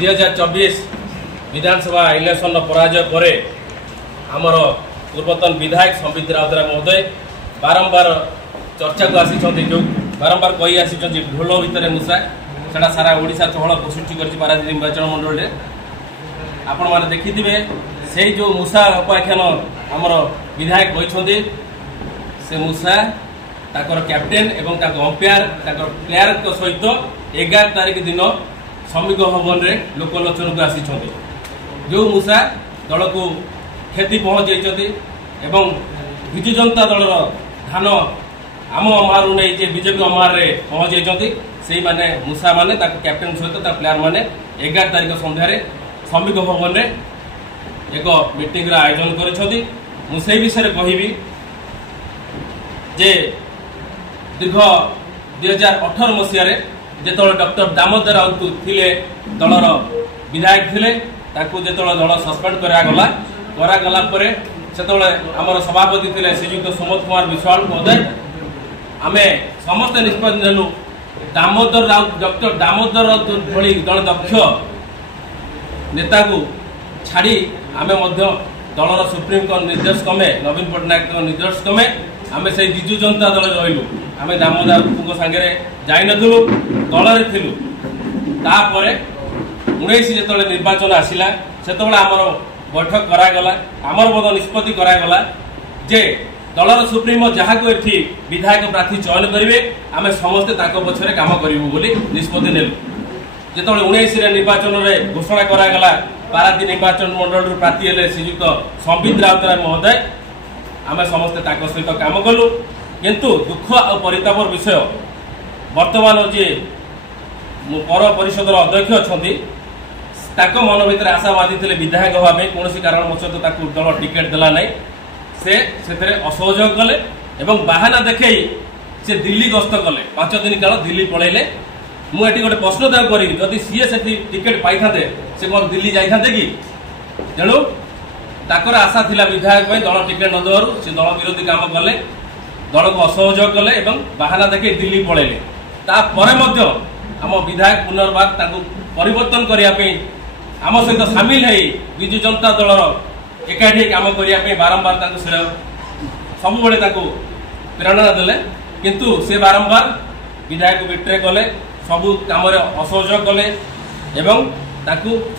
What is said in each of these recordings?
2024 विधानसभा election पराजय पर आमर पूर्वतन विधायक संबित राउतराय महोदय बारंबार चर्चा को आसी जो बारंबार कही आसी ढोल भितर मूषा से सारा ओडिशा चहल सृष्टि कर पारादीप निर्वाचन मंडल आपण मैंने देखिथे से जो मूषा उपाख्यान आमर विधायक कहते से मूषा ताकर कैप्टेन एवं अंपायर प्लेयर सहित 11 तारिख दिन श्रमिक भवन में लोकलोचन को आसी जो मूषा दल को क्षति पहुंचाई एवं विजु जनता दल धान आम अमार नहीं बीजेपी अमार में पहुंचाई से माने मूषा माने कैप्टेन सहित प्लेयर माने 11 तारिख सन्धार श्रमिक भवन में एक मीटिंग आयोजन कर विषय कहबी जे दीर्घ 2018 मसीह जो डॉक्टर दामोदर राउत थे दलर विधायक थे जो दल सस्पेंड करागला से आमर सभापति थे श्रीजुक्त सुमोद कुमार विश्वाल महोदय आमे समस्त निष्पत्ति नेलु दामोदर राउत डॉक्टर दामोदर राउत भली जड़े दक्ष नेता को छाड़ी आमे दलर सुप्रीमकोर्ट निर्देश क्रमे नवीन पट्टनायक निर्देश क्रमे आमे से विजु जनता दल रहिलु आमे दामोदर राउत संगे जाइनलु दल थिलु तापर 19 जो निर्वाचन आसिला से आमर बैठक करागला आमर मत निष्पत्ति करागला जे दलर सुप्रीमो जहाँ को एठी विधायक प्रार्थी चयन करेंगे आम समस्ते पछरे काम करूँ बोली निष्पत्ति नेलु जो 19 निर्वाचन में घोषणा करागला पारादीप निर्वाचन मंडल प्रार्थी हेले श्रीजुक्त संबित राउतराय महोदय आम समस्ते सहित काम कलु किंतु दुख और परितापर विषय वर्तमान जे पौर परिषद अध्यक्ष अच्छा मन भर आशा बांधी विधायक हाँपे कौन कारणवश दल टिकेट देला नहीं से असहयोग कले एवं बाहाना देखे से दिल्ली गस्त कले 5 दिन काल दिल्ली पलैले मुझे गोटे प्रश्न दाव करी जदि सीए से टिकेट पाई था से कौन दिल्ली जाते कि तेणु ताकर आशा थिला विधायक दल टिकेट न देवर से दल विरोधी काम कले दल को असहयोग कले एवं बाहाना देखे दिल्ली पलैले तापर आम विधायक पुनर्बार परिवर्तन करने आम सहित सामिल है विजु जनता दलर एकाठी काम करने बारंबार सब प्रेरणा देले किंतु से बारंबार विधायक बिट्रे कले सबू कम असहयोग कले एवं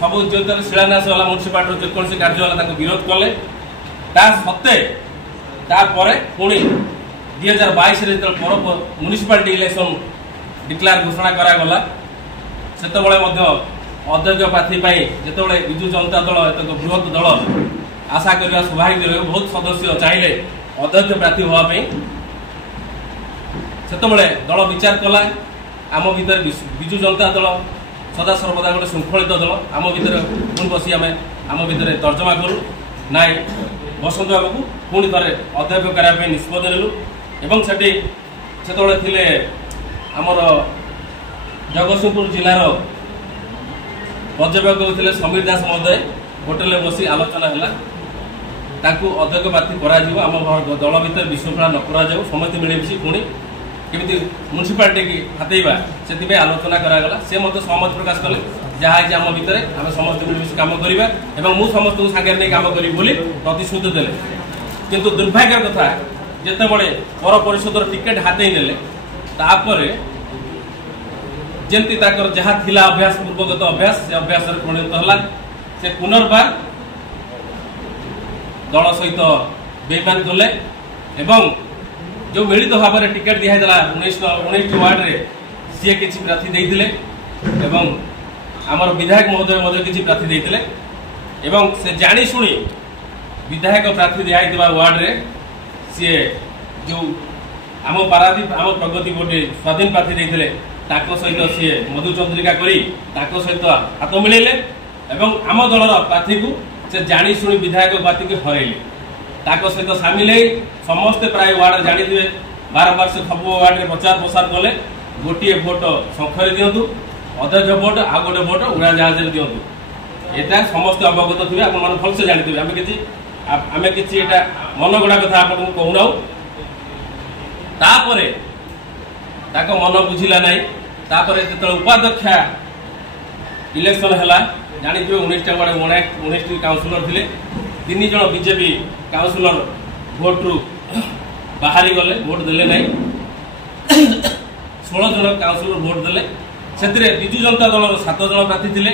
सब जो शिलान्यास वाला म्यूनिसिपालिटी जेकोसी कार्य वाला विरोध कले सत्ते पुणी 2022 म्यूनिसिपालिटी इलेक्शन डिक्लेयर घोषणा करागला से अध्यक्ष प्रार्थी जो विजु जनता दल एक बृहत दल आशा करने स्वाभाविक बहुत सदस्य चाहिए अध्यक्ष प्रार्थी हाँपी से दल विचार कला आम भर विजु जनता दल सदा सर्वदा गोटे श्रृंखलित दल आम भर पुणी बसी आम भर तर्जमा करूँ ना बसंत बाबू को पुणी थे अध्यक्ष कराया निष्पत्ति नेलु एवं से आमर जगतसिंहपुर जिलार पर्यवेक्षक होते समीर दास महोदय होटेल बसी आलोचना है अध्यक्ष प्रार्थी आम दल भर विशृंखला न करा समस्त मिलमिशी पुणी केमी म्यूनिसिपालिटी की हाथेबा से आलोचना करागला से मत सहमत प्रकाश कले जहाँ आम भितर आम समस्त मिलमिशी काम करवा और मुझ समस्त सागर नहीं काम करी प्रतिश्रुति देले किंतु दुर्भाग्य कथा जितेबाला पौर परिषद टिकेट हाथई नेले तापर जमती जहाँ थिला अभ्यास पूर्वगत अभ्यास से अभ्यास परिणत है से पुनर्बार दल सहित बेईमान कले एवं जो मिलित भाव में टिकेट दिखाला 19 वार्ड रे सी किसी प्रार्थी देते एवं आमर विधायक महोदय किसी प्रार्थी देते एवं से जानी शुणी विधायक प्रार्थी दिखाई वार्ड रे सी जो आम पारादीप आम प्रगति गोटे स्वाधीन प्रार्थी देते सहित सी मधुचंद्रिका करी सहित हाथ मिलैले एवं आम दलर प्रार्थी को से जानी शुणी विधायक प्रार्थी को हरैले सहित सामिल है समस्ते प्राय वार्ड जानी बारंबार से सब वार्ड में प्रचार प्रसार कले गोटे भोट शंखरे दिंतु अध्यक्ष भोट आ गोटे भोट उड़ा जहाज दिंतु यहाँ समस्त अवगत थे आप भलसे जानी आम कि मन गड़ा कथा आपको कहूना मन बुझिला ना जो उपाध्यक्षा इलेक्शन है जानी 19टा वार्ड 19टी काउंसिलर थे 3 जन बीजेपी काउंसिलर भोट रु बाहरी गले भोट देले नहीं 16 जन काउंसिलर भोट देले से विजु जनता दल 7 जन प्रार्थी थे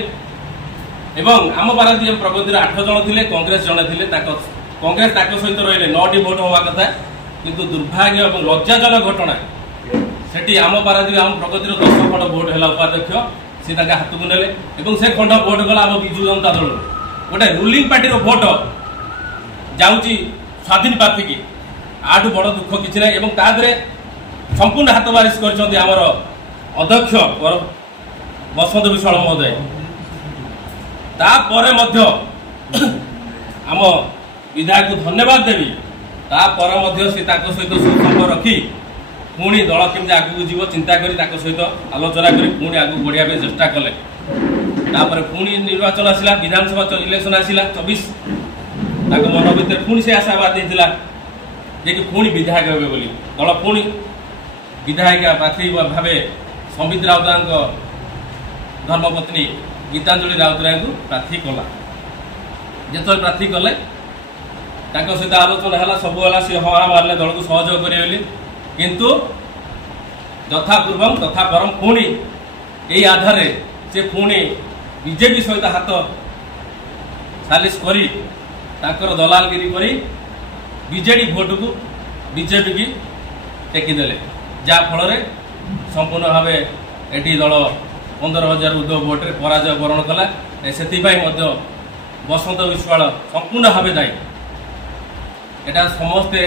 एवं आम पारादीप प्रगतिर 8 जन थे कांग्रेस जड़े थे कांग्रेस सहित रही 9टी भोट हवा कथा किंतु दुर्भाग्य और लज्जाजनक घटना सेठी आम पारादीप आम प्रगतिर 10 खंड भोट है उपाध्यक्ष सी हाथ को नेले से खंड भोट गला आम विजु जनता दल गोटे रूलिंग पार्टी भोट जाऊँगी स्वाधीन प्रार्थी की आठू बड़ दुख किसी ना संपूर्ण हाथ बारिश कर अध्यक्ष बसंत विशाल महोदय तापर आम विधायक को धन्यवाद देवी तापर सहित सुसंग रखी पुणी दल केमी आगू जीव चिंता करी सहित आलोचना करी पुणी आगू बढ़िया चेष्टा कले तापर पुणी निर्वाचन आसला विधानसभा इलेक्शन आसला 24 मन भर पुणी से आशावाद देता जे कि पुणी विधायक हे बोली दल पुणी विधायिका प्रार्थी भाव संबित राउतराय धर्मपत्नी गीतांजलि राउतराय को प्रार्थी कला जो प्रार्थी कले सहित आलोचना है सब है सी हवा मारे दल को सहयोग करें किंतु यथा पूर्वम तथा परम पुणी यही आधार से पुणी बीजेपी सहित हाथ सालिश करी दलालगिरी करी बीजेडी भोट को बीजेपी की टेकीदेले जहाँफल संपूर्ण भाव एटी दल 15,000 उर्ध्व भोटे पराजय वरण कला से बसंत विश्वाल संपूर्ण भाव दायी यहाँ समस्ते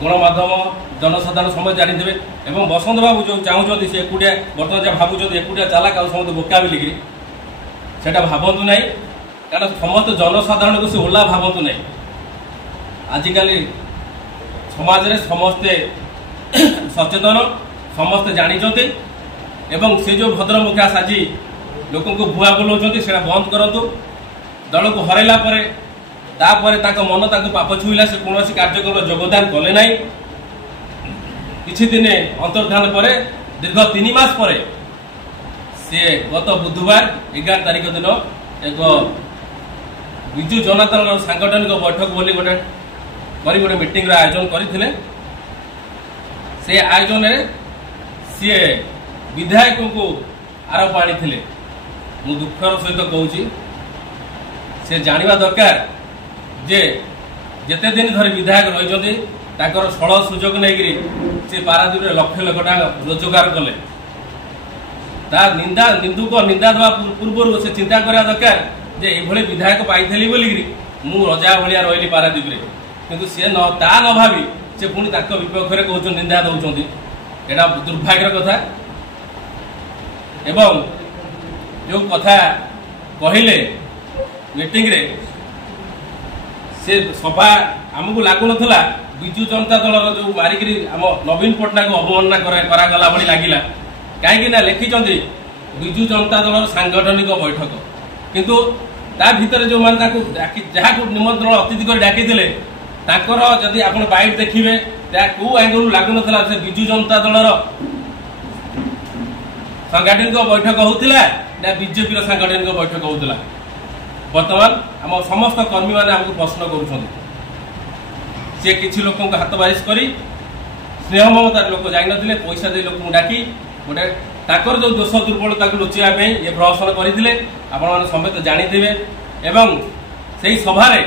गणमाध्यम जनसाधारण समस्त जानते हैं बसंत बाबू जो चाहूँगी से एकुटिया बर्तमान जहाँ भावुं एकुटिया चालाक आ समस्त बोका बोलिकी से भावतु ना कारण समस्त जनसाधारण को से ओला भावतु ना आजिकल समाज रे समस्ते सचेतन समस्ते जानते एवं से जो भद्रमुखा साजी लोक भुआ बोलाऊँ से बंद करूँ दल को हरैला मन ताक पाप छुईला से कौन कार्यक्रम योगदान कले ना किछि दिन अंतर्धान पर दीर्घ 3 मास पर सी गत बुधवार 11 तारिख दिन एक विजु जनता दल सांगठनिक बैठक बोली गोटे मीटिंग आयोजन करते से आयोजन सी विधायक को आरोप आनी मु दुखर सहित कहूँ से जानिबा दरकार जे जेते दिन धरे विधायक रही सड़क सुजोग नहीं से पारादीप लक्ष लक्ष टाँग रोजगार कले निंदा निंदुक निंदा देवा पूर्व से चिंता करा दरकार जे ये विधायक पाई बोलिकी मु रजा भाया रही पारादीप किंतु सी न भावी से पुणी विपक्ष में कहते निंदा दौरान यहाँ दुर्भाग्यर कथा एवं जो कथा कहले मीटिंग रे से सभा आमको लगुन विजु जनता दल जो मारिक नवीन पट्टनायक अवमानना करागला भाई लगिला कहीं लिखिं विजु जनता दल सांगठनिक बैठक किंतु ता भितर जो मैंने जहाँ निमंत्रण अतिथि कर डाकी जदि आप बाइट देखिए कौ एंगल लगुन से विजु जनता दल सांगठनिक बैठक होता बीजेपी सांगठनिक बैठक होता बर्तमान आम समस्त कर्मी मैंने आमको प्रश्न करुँच किसी लोक हाथ बारिश करी स्नेह ममतार लोक जाइए पैसा दे लोक डाकी गोटे ताकर जो दोष दुर्बलता को लुचाई ये प्रहसन करते आपण समेत जानते एवं से सभारे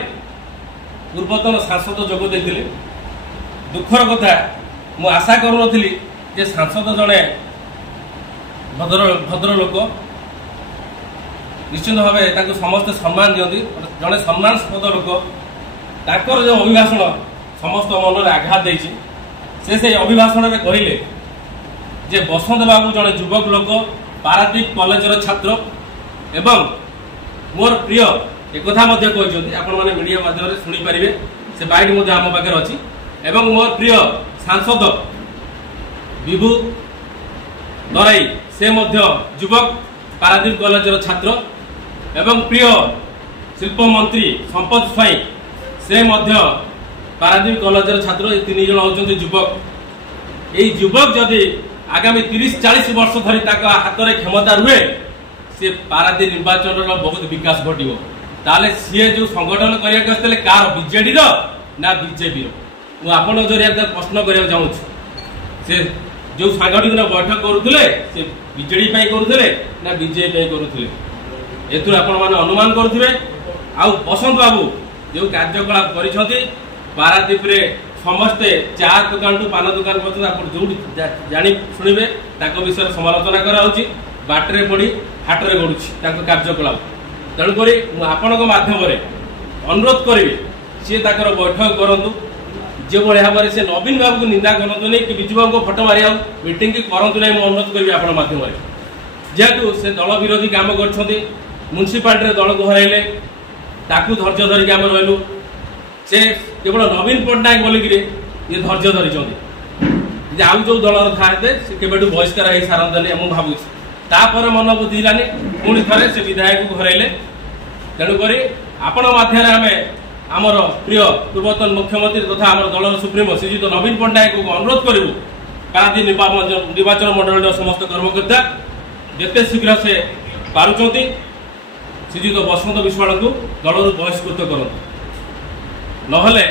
पूर्वतन सांसद जोग देते दुखर कथा मु आशा करूनी जे सांसद जड़े भद्र लोक निश्चित भाव समस्त सम्मान दिखती जड़े सम्मानस्पद लोक ताकर जो अभिभाषण समस्त मन में आघात देती से अभिभाषण में कहले जे बसंत बाबू जड़े युवक लोक पारादीप कॉलेजर छात्र एवं मोर प्रिय एक कथा कहते आपण मैंने मीडिया माध्यम शुणी पारे से बाइट आम पाखे अच्छी एवं मोर प्रिय सांसद विभू दराई से युवक पारादीप कॉलेजर छात्र एवं प्रिय शिल्प मंत्री संपद स्वाई से पारादीप कॉलेजर छात्र ये 3 जन होती युवक ये युवक जदि आगामी 30-40 वर्ष धरी हाथ में क्षमता रुहे सी पारादीप निर्वाचन बहुत विकास घटो ताले सी जो संगठन करते कार बीजेडी ना बीजेपी मुझे जरिया प्रश्न करने चाहूँ से जो सांगठनिक बैठक करुले से बीजेडी करुले ना बीजेपी करुले एथुर आपण अनुमान करुवे आउ बसंत बाबू जो कार्यकलाप कर पारादीप रे समस्ते चा दुकान टू पान दुकान पर्यटन जो जानी शुणे विषय समालोचना कराऊँच बाटरे पड़ी हाटरे गड़ुची कार्यकलाप तेणुक आपण मध्यम अनुरोध करी सी बैठक करूँ जो भाव से नवीन बाबू को निंदा करूँ कि विजु बाबू को फटो मारे मीटिंग करूँ ना अनुरोध करी आपण मध्यम जेहेतु से दल विरोधी काम कर म्यूनिसिपालिटी दल को हरइले ताकू धैर्य धरिक आम रही से केवल नवीन पट्टनायक बोलिक ये धैर्य धरी आउ जो दल था के बहिष्कार हो सारंतानी मुझे भावुँ तापर मन बुझिलानी पुणी थे से विधायक को हरइले तेणुक आपण मध्यम आम आमर प्रिय पूर्वतन मुख्यमंत्री तथा आम दल सुप्रीमो श्रीजुत नवीन पट्टनायक को अनुरोध करूँ पारादीप निर्वाचन मंडल समस्त कर्मकर्ता जिते शीघ्र से पारुंट श्रीजुत बसंत विश्वाल को दल बहिष्कृत करूँ नहले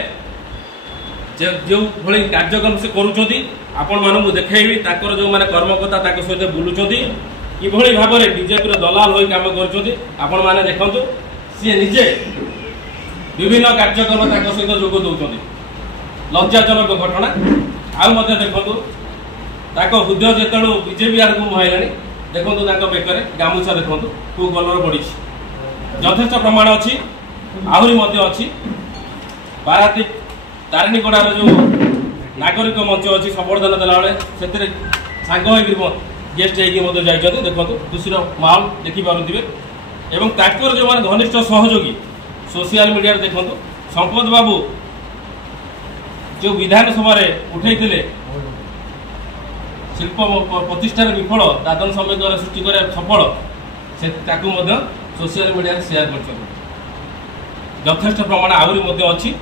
जो भली कार्यक्रम से करुँच देखी जो मैंने कर्मकर्ता सहित बुलूँ कि भाव में बीजेपी दलाल हो कम कर देखु सी निजे विभिन्न कार्यक्रम सहित जोग दौरान लज्जाजनक घटना आउ देखु हृदय जो बीजेपी आड़ को मुहाइला देखो बेकर गामुछा देखो कौ कलर पड़ी यथेष प्रमाण अच्छी आहरी अच्छी पारादीप तारिणीगड़ार जो नागरिक मंच अच्छी संबर्धना देला बेले सांग गेस्ट होगी जाइए देखो खुशी माहौल देखिपे एवं ताकर जो मैंने घनिष्ठ सहयोगी सोशल मीडिया देखो संपद बाबू जो विधानसभा उठे शिल्प प्रतिष्ठान विफल दादन समिति द्वारा सृष्टि कर सफल से सोशल मीडिया शेयर कर यथेष प्रमाण आहरी अच्छी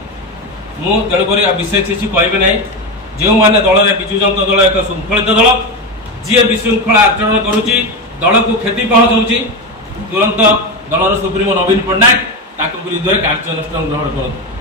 मु तेणुक विशेष किसी कहे ना जो मैंने दल में विजु जनता दल एक श्रृंखलित दल जी विशृंखला आचरण करुच्ची दल को क्षति पहुँचाऊँगी तुरंत दलर सुप्रीमो नवीन पट्टनायक विरुद्ध कार्यानुष्ठान ग्रहण करते।